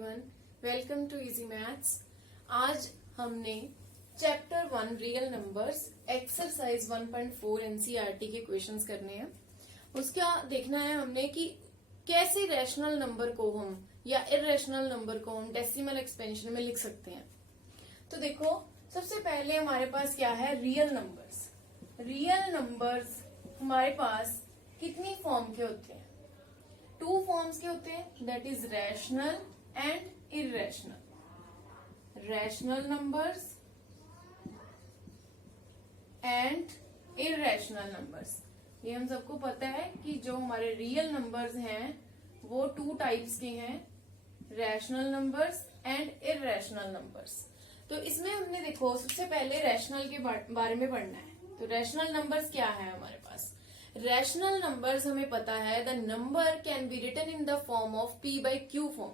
Everyone, welcome to Easy Maths. आज हमने chapter 1 real numbers exercise 1.4 NCERT के questions करने हैं। उसका देखना है हमने कि कैसे रैशनल नंबर को हम या इररेशनल नंबर को हम डेसिमल एक्सपेंशन में लिख सकते हैं। तो देखो, सबसे पहले हमारे पास क्या है, रियल नंबर्स। रियल नंबर्स हमारे पास कितनी फॉर्म के होते हैं? 2 फॉर्म्स के होते हैं, that is rational and irrational. Rational numbers and irrational numbers. ये हम सबको पता है कि जो हमारे रियल नंबर्स हैं वो 2 टाइप्स के हैं, rational numbers and irrational numbers. तो इसमें हमने देखो सबसे पहले रैशनल के बारे में पढ़ना है। तो रैशनल नंबर्स क्या है हमारे पास? रैशनल नंबर्स हमें पता है the number can be written in the form of p by q form.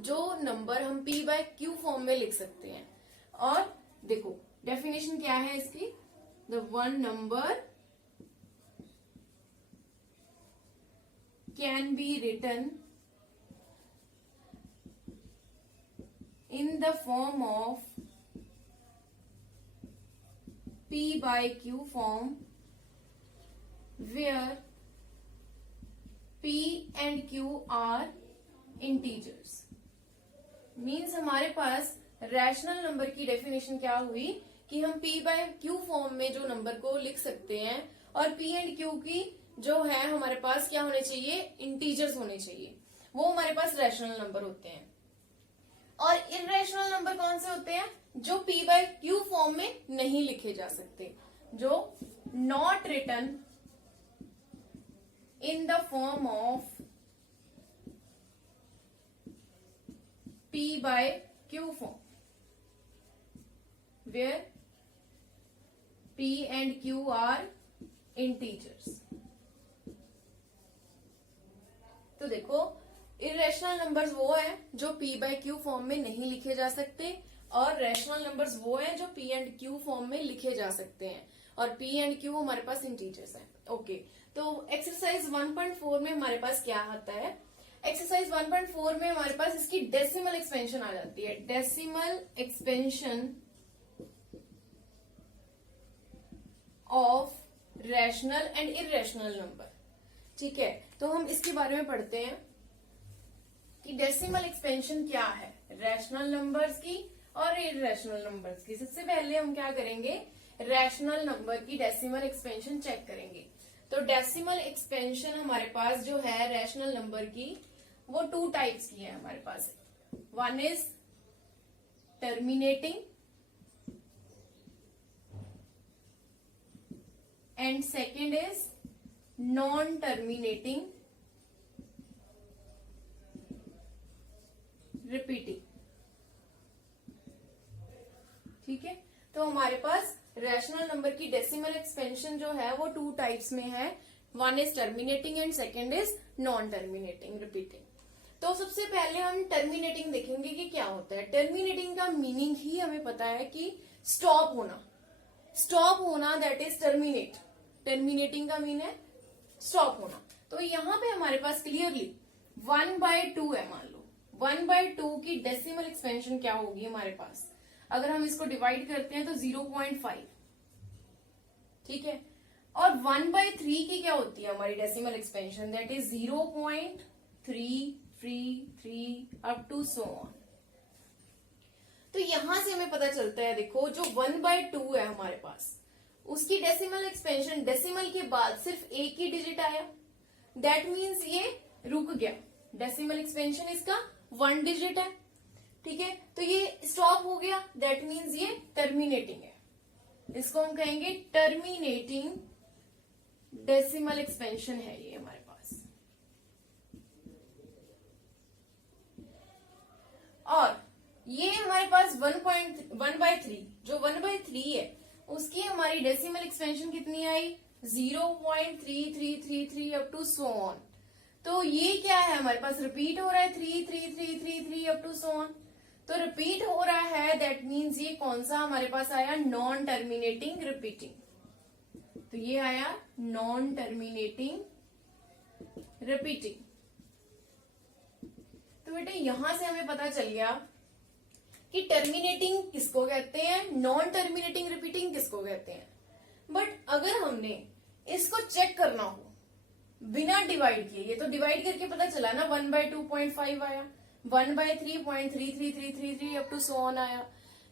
जो नंबर हम पी बाई क्यू फॉर्म में लिख सकते हैं। और देखो डेफिनेशन क्या है इसकी, the one number can be written in the form of p by q form where p and q are integers। Means हमारे पास रैशनल नंबर की डेफिनेशन क्या हुई कि हम p बाय q फॉर्म में जो नंबर को लिख सकते हैं, और p एंड q की जो है हमारे पास क्या होने चाहिए, इंटीजर्स होने चाहिए। वो हमारे पास रैशनल नंबर होते हैं। और इररेशनल नंबर कौन से होते हैं? जो p बाय q फॉर्म में नहीं लिखे जा सकते, जो not written in the form of p by q form, where p and q are integers। तो देखो, इररेशनल नंबर्स वो है जो p by q फॉर्म में नहीं लिखे जा सकते, और रैशनल नंबर्स वो है जो p and q फॉर्म में लिखे जा सकते हैं, और p and q हमारे पास इंटीजर्स हैं। ओके, तो एक्सरसाइज 1.4 में हमारे पास क्या आता है? एक्सरसाइज 1.4 में हमारे पास इसकी डेसिमल एक्सपेंशन आ जाती है। Decimal expansion of rational and irrational number. ठीक है, तो हम इसके बारे में पढ़ते हैं कि डेसिमल एक्सपेंशन क्या है रैशनल नंबर्स की और इररेशनल नंबर्स की। सबसे पहले हम क्या करेंगे, रैशनल नंबर की डेसिमल एक्सपेंशन चेक करेंगे। तो डेसिमल एक्सपेंशन हमारे पास जो है रैशनल नंबर की, वो 2 टाइप्स की है हमारे पास। One is terminating and second is non terminating repeating. ठीक है, तो हमारे पास रैशनल नंबर की डेसिमल एक्सपेंशन जो है वो 2 टाइप्स में है। One is terminating and second is non terminating repeating. तो सबसे पहले हम टर्मिनेटिंग देखेंगे कि क्या होता है। टर्मिनेटिंग का मीनिंग ही हमें पता है कि स्टॉप होना। स्टॉप होना दैट इज टर्मिनेट। टर्मिनेटिंग का मीन है स्टॉप होना। तो यहाँ पे हमारे पास क्लियरली 1/2 है। मान लो 1/2 की डेसिमल एक्सपेंशन क्या होगी हमारे पास? अगर हम इसको डिवाइड करते हैं तो 0.5। ठीक है, और 1/3 की क्या होती है हमारी decimal expansion? That is 0.333 up to so on. तो यहां से हमें पता चलता है, देखो जो 1/2 है हमारे पास, उसकी डेसिमल एक्सपेंशन डेसिमल के बाद सिर्फ एक ही डिजिट आया, दैट मीन्स ये रुक गया। डेसिमल एक्सपेंशन इसका 1 डिजिट है। ठीक है, तो ये स्टॉप हो गया, दैट मीन्स ये टर्मिनेटिंग है। इसको हम कहेंगे टर्मिनेटिंग डेसिमल एक्सपेंशन है ये हमारे पास। और ये हमारे पास 1/3, जो 1/3 है उसकी हमारी डेसिमल एक्सपेंशन कितनी आई? 0.3333 अप टू सो ऑन। तो ये क्या है हमारे पास? रिपीट हो रहा है 33333 अप टू सो ऑन। तो रिपीट हो रहा है, दैट मीन्स ये कौन सा हमारे पास आया? Non terminating repeating. तो ये आया नॉन टर्मिनेटिंग रिपीटिंग। तो बेटे यहां से हमें पता चल गया कि टर्मिनेटिंग किसको कहते हैं, नॉन टर्मिनेटिंग रिपीटिंग किसको कहते हैं। बट अगर हमने इसको चेक करना हो बिना डिवाइड किए, ये तो डिवाइड करके पता चला ना, 1/2.5 आया, 1/3.333333 अप टू सो ऑन आया,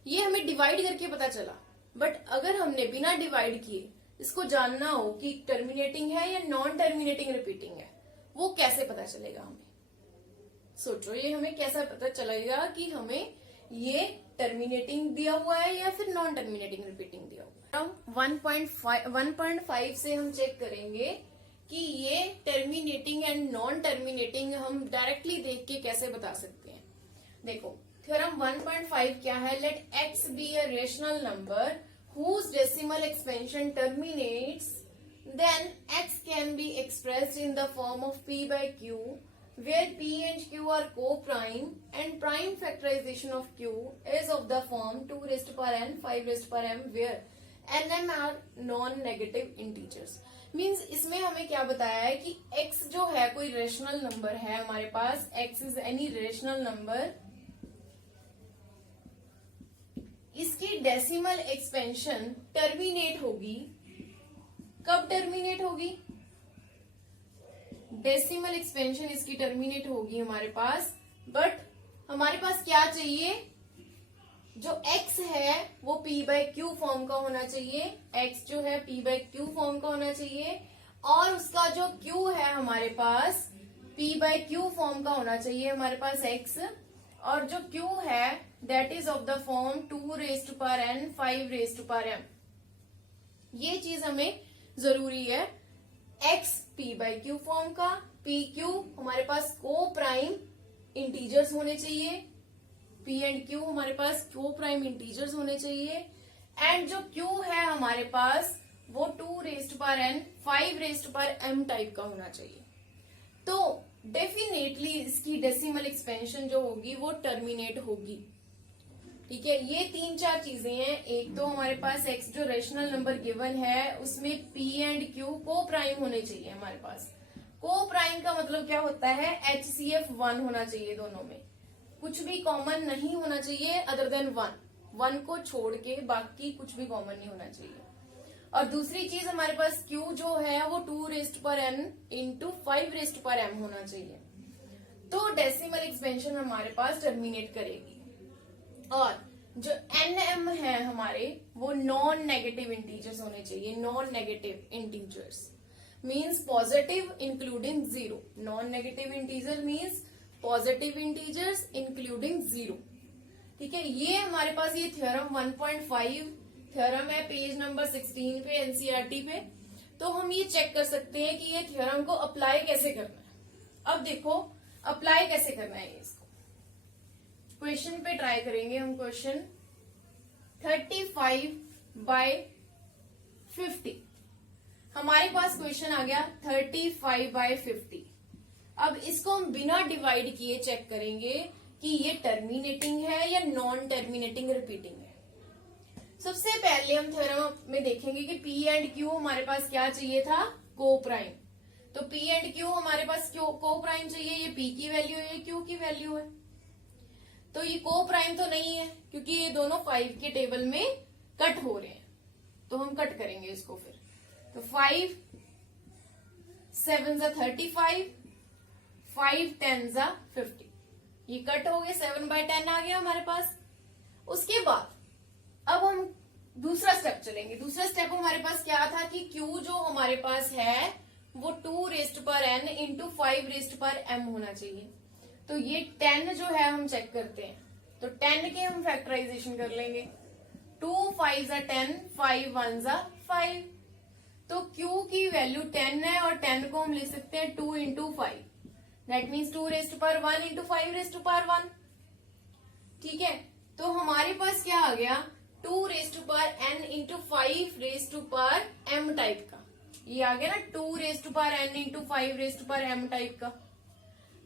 ये हमें डिवाइड करके पता चला। बट अगर हमने बिना डिवाइड किए इसको जानना हो कि टर्मिनेटिंग है या नॉन टर्मिनेटिंग रिपीटिंग है, वो कैसे पता चलेगा हमें? सोचो, ये हमें कैसा पता चलेगा कि हमें ये टर्मिनेटिंग दिया हुआ है या फिर नॉन टर्मिनेटिंग रिपीटिंग दिया हुआ है। हम 1.5 से हम चेक करेंगे कि ये टर्मिनेटिंग एंड नॉन टर्मिनेटिंग हम डायरेक्टली देख के कैसे बता सकते हैं। देखो थ्योरम 1.5 क्या है, let x be a rational number whose decimal expansion terminates, then x can be expressed in the form of p by q, where p and q are co-prime and prime factorization of q is of the form 2 raised to power n 5 raised to power m, where nm are non-negative integers। Means इसमें हमें क्या बताया है कि x जो है कोई rational number है हमारे पास, x is any rational number, इसकी डेसिमल एक्सपेंशन टर्मिनेट होगी। कब टर्मिनेट होगी? डेसिमल एक्सपेंशन इसकी टर्मिनेट होगी हमारे पास। बट हमारे पास क्या चाहिए, जो x है वो p बाय क्यू फॉर्म का होना चाहिए, x जो है p बाय क्यू फॉर्म का होना चाहिए, और उसका जो q है हमारे पास p बाय क्यू फॉर्म का होना चाहिए हमारे पास x, और जो q है that is of the form 2 raise to power n 5 raise to power m। ये चीज हमें जरूरी है, x p by q form का, p q हमारे पास को प्राइम इंटीजर्स होने चाहिए, p एंड q हमारे पास को प्राइम इंटीजर्स होने चाहिए, एंड जो q है हमारे पास वो 2 raise to power n 5 raise to power m type का होना चाहिए। तो डेफिनेटली इसकी डेसिमल एक्सपेंशन जो होगी वो टर्मिनेट होगी। ठीक है, ये 3-4 चीजें हैं। एक तो हमारे पास x जो रेशनल नंबर गिवन है उसमें p एंड q को प्राइम होने चाहिए हमारे पास। को प्राइम का मतलब क्या होता है, HCF 1 होना चाहिए, दोनों में कुछ भी कॉमन नहीं होना चाहिए अदर देन 1 को छोड़ के बाकी कुछ भी कॉमन नहीं होना चाहिए। और दूसरी चीज हमारे पास q जो है वो 2 raise to power n into 5 raise to power m होना चाहिए। तो डेसिमल एक्सपेंशन हमारे पास टर्मिनेट करेगी। और जो nm है हमारे वो नॉन नेगेटिव इंटीजर्स होने चाहिए। Non negative integers means positive including 0। Non negative integer means positive integers including 0। ठीक है, ये हमारे पास ये थ्योरम 1.5 थ्योरम है, पेज नंबर 16 पे एनसीईआरटी पे। तो हम ये चेक कर सकते हैं कि ये थ्योरम को अप्लाई कैसे करना है। अब देखो अप्लाई कैसे करना है इसको, क्वेश्चन पे ट्राई करेंगे हम। क्वेश्चन 35/50 हमारे पास क्वेश्चन आ गया 35/50। अब इसको हम बिना डिवाइड किए चेक करेंगे कि ये टर्मिनेटिंग है या नॉन टर्मिनेटिंग रिपीटिंग है। सबसे पहले हम थ्योरम में देखेंगे कि P एंड Q हमारे पास क्या चाहिए था, को प्राइम। तो P एंड Q हमारे पास को प्राइम चाहिए, ये P की वैल्यू है, ये Q की वैल्यू है। तो ये को प्राइम तो नहीं है क्योंकि ये दोनों 5 के टेबल में कट हो रहे हैं, तो हम कट करेंगे इसको फिर। तो 5 7 जा 35, 5 10 जा 50, ये कट हो गए, 7/10 आ गया हमारे पास। उसके बाद अब हम दूसरा स्टेप चलेंगे। दूसरा स्टेप हमारे पास क्या था कि Q जो हमारे पास है वो 2 raise to power n into 5 raise to power m होना चाहिए। तो ये 10 जो है हम चेक करते हैं, तो 10 के हम फैक्टराइजेशन कर लेंगे। 2 5 जा 10, 5 1 जा 5। तो Q की वैल्यू 10 है और 10 को हम लिख सकते हैं 2 into 5, that means 2 raise to power 1 into 5 raise to power 1। ठीक है, तो हमारे पास क्या आ गया, 2 raise to power n into 5 raise to power m type का। ये आ गया ना 2 raise to power n into 5 raise to power m type का।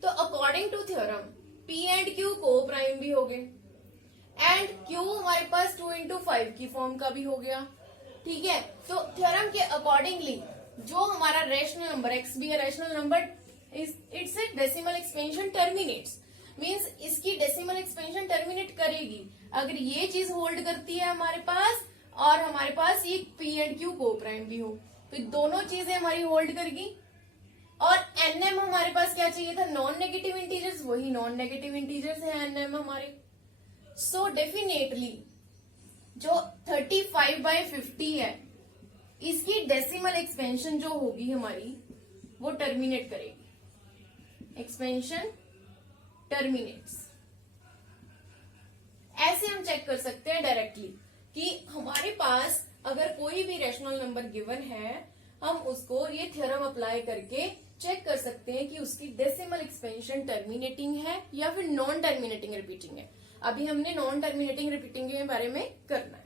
तो according to theorem P and Q को प्राइम भी हो गए एंड Q हमारे पास 2 इंटू 5 की फॉर्म का भी हो गया। ठीक है, तो थ्योरम के अकॉर्डिंगली जो हमारा रेशनल नंबर x भी है rational number, it's decimal expansion terminates. Means इसकी डेसिमल एक्सपेंशन टर्मिनेट करेगी अगर ये चीज होल्ड करती है हमारे पास और हमारे पास ये पी एंड क्यू को प्राइम भी हो, तो दोनों चीजें हमारी होल्ड करेगी। और एनएम हमारे पास क्या चाहिए था, नॉन नेगेटिव इंटीजर्स, वही नॉन नेगेटिव इंटीजर्स है एनएम हमारे। सो डेफिनेटली जो 35/50 है इसकी डेसिमल एक्सपेंशन जो होगी हमारी वो टर्मिनेट करेगी, एक्सपेंशन टर्मिनेट्स। ऐसे हम चेक कर सकते हैं डायरेक्टली कि हमारे पास अगर कोई भी रेशनल नंबर गिवन है हम उसको ये थ्योरम अप्लाई करके चेक कर सकते हैं कि उसकी डेसिमल एक्सपेंशन टर्मिनेटिंग है या फिर नॉन टर्मिनेटिंग रिपीटिंग है। अभी हमने नॉन टर्मिनेटिंग रिपीटिंग के बारे में करना है।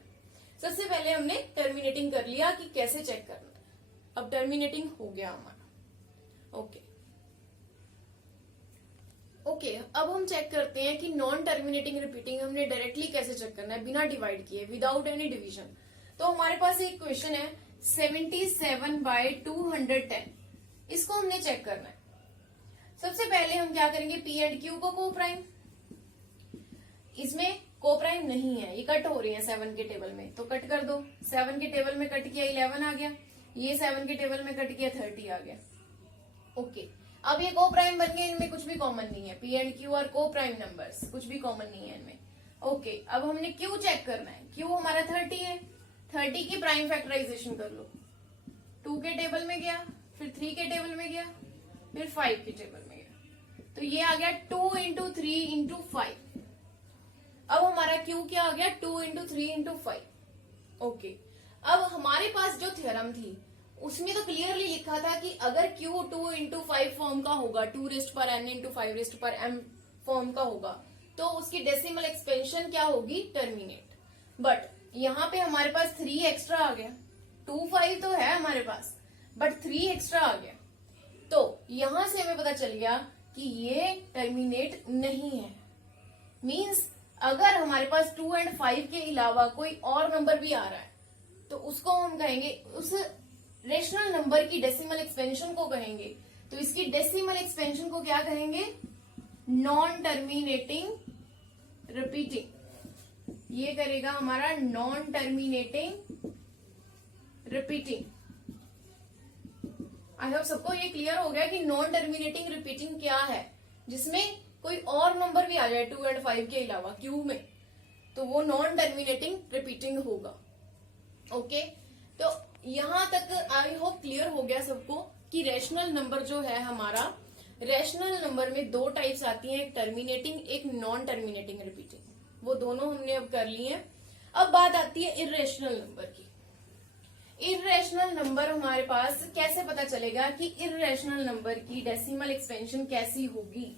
सबसे पहले हमने टर्मिनेटिंग कर लिया कि कैसे चेक करना है। अब टर्मिनेटिंग हो गया हमारा। ओके, अब हम चेक करते हैं कि नॉन टर्मिनेटिंग रिपीटिंग हमने डायरेक्टली कैसे चेक करना है बिना डिवाइड किए, विदाउट एनी डिवीजन। तो हमारे पास एक क्वेश्चन है 77/210, इसको हमने चेक करना है। सबसे पहले हम क्या करेंगे, पी एंड क्यू को को प्राइम, इसमें को प्राइम नहीं है, ये कट हो रही है 7 के टेबल में, तो कट कर दो। 7 के टेबल में कट किया 11 आ गया, ये 7 के टेबल में कट किया 30 आ गया। ओके, अब ये को प्राइम बन गए, इनमें कुछ भी कॉमन नहीं है, पी एंड क्यू और को प्राइम नंबर्स, कुछ भी कॉमन नहीं है इनमें। ओके, अब हमने क्यू चेक करना है, क्यू हमारा 30 है, 30 की प्राइम फैक्टराइजेशन कर लो। 2 के टेबल में गया, फिर 3 के टेबल में गया, फिर 5 के टेबल में गया, तो ये आ गया 2 इंटू 3 इंटू 5। अब हमारा क्यू क्या आ गया, 2 इंटू 3 इंटू 5। ओके, अब हमारे पास जो थ्योरम थी उसमें तो क्लियरली लिखा था कि अगर क्यू 2 इंटू 5 फॉर्म का होगा, 2n इंटू 5m फॉर्म का होगा, तो उसकी डेसिमल एक्सपेंशन क्या होगी, टर्मिनेट। बट यहाँ पे हमारे पास 3 एक्स्ट्रा आ गया, 2 5 तो है हमारे पास बट 3 एक्स्ट्रा आ गया, तो यहां से हमें पता चल गया कि ये टर्मिनेट नहीं है। मींस अगर हमारे पास 2 एंड 5 के अलावा कोई और नंबर भी आ रहा है तो उसको हम कहेंगे, उस रेशनल नंबर की डेसिमल एक्सपेंशन को कहेंगे, तो इसकी डेसिमल एक्सपेंशन को क्या कहेंगे, नॉन टर्मिनेटिंग रिपीटिंग। ये करेगा हमारा non terminating repeating. I hope सबको ये क्लियर हो गया कि नॉन टर्मिनेटिंग रिपीटिंग क्या है, जिसमें कोई और नंबर भी आ जाए 2 एंड 5 के अलावा क्यू में, तो वो नॉन टर्मिनेटिंग रिपीटिंग होगा। ओके, तो यहां तक आई होप क्लियर हो गया सबको कि रेशनल नंबर जो है हमारा, रेशनल नंबर में 2 टाइप्स आती हैं, एक टर्मिनेटिंग एक नॉन टर्मिनेटिंग रिपीटिंग, वो दोनों हमने अब कर ली है। अब बात आती है इर्रेशनल नंबर की। इर्रेशनल नंबर हमारे पास कैसे पता चलेगा कि इर्रेशनल नंबर की डेसिमल एक्सपेंशन कैसी होगी,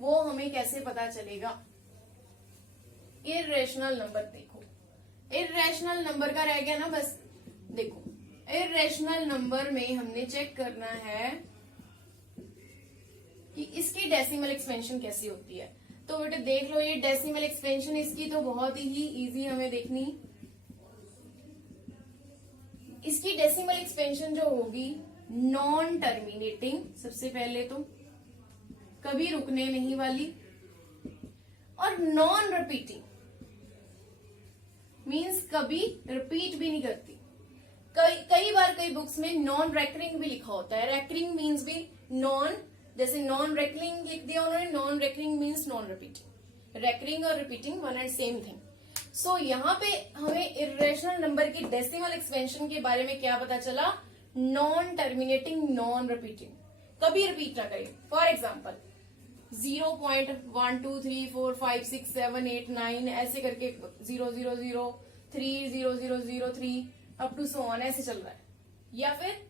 वो हमें कैसे पता चलेगा। इर्रेशनल नंबर देखो, इर्रेशनल नंबर का रह गया ना, बस देखो इर्रेशनल नंबर में हमने चेक करना है कि इसकी डेसिमल एक्सपेंशन कैसी होती है। तो बेटे देख लो, ये डेसिमल एक्सपेंशन इसकी तो बहुत ही इजी हमें देखनी। इसकी डेसिमल एक्सपेंशन जो होगी नॉन टर्मिनेटिंग, सबसे पहले तो कभी रुकने नहीं वाली, और नॉन रिपीटिंग मींस कभी रिपीट भी नहीं करती। कई बार कई बुक्स में नॉन रेकरिंग भी लिखा होता है, रेकरिंग मींस भी नॉन, जैसे नॉन रेकरिंग लिख दिया उन्होंने, non recurring means non repeating. Recurring और repeating one and same thing. So यहाँ पे हमें इर्रेशनल नंबर की डेसिमल एक्सपेंशन के बारे में क्या पता चला, नॉन टर्मिनेटिंग नॉन रिपीटिंग, कभी रिपीट ना करे। फॉर एग्जाम्पल 0.1 2 3 4 5 6 7 8 9 ऐसे करके 0 0 0 3 0 0 0 3 अप टू सो ऑन ऐसे चल रहा है, या फिर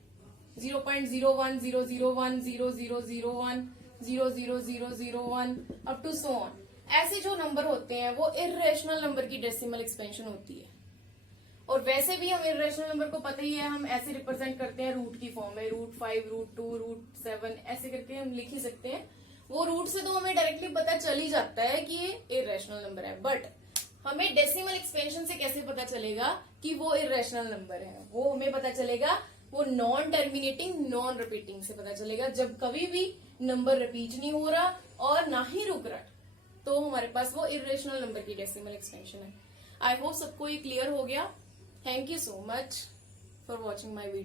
0.01 0 0 1 0 0 0 1 0 0 0 0 1 अप टू सो ऑन, ऐसे जो नंबर होते हैं वो इर्रेशनल नंबर की डेसिमल एक्सपेंशन होती है। और वैसे भी हम इर्रेशनल नंबर को पता ही है, हम ऐसे रिप्रेजेंट करते हैं रूट की फॉर्म में, √5 √2 √7 ऐसे करके हम लिख ही सकते हैं। वो रूट से तो हमें डायरेक्टली पता चल ही जाता है कि ये इर्रेशनल नंबर है, बट हमें डेसिमल एक्सपेंशन से कैसे पता चलेगा कि वो इर्रेशनल नंबर है, वो हमें पता चलेगा वो नॉन टर्मिनेटिंग नॉन रिपीटिंग से पता चलेगा, जब कभी भी नंबर रिपीट नहीं हो रहा और ना ही रुक रहा, तो हमारे पास वो इरेशनल नंबर की डेसिमल एक्सपेंशन है। आई होप सबको ये क्लियर हो गया। Thank you so much for watching my video.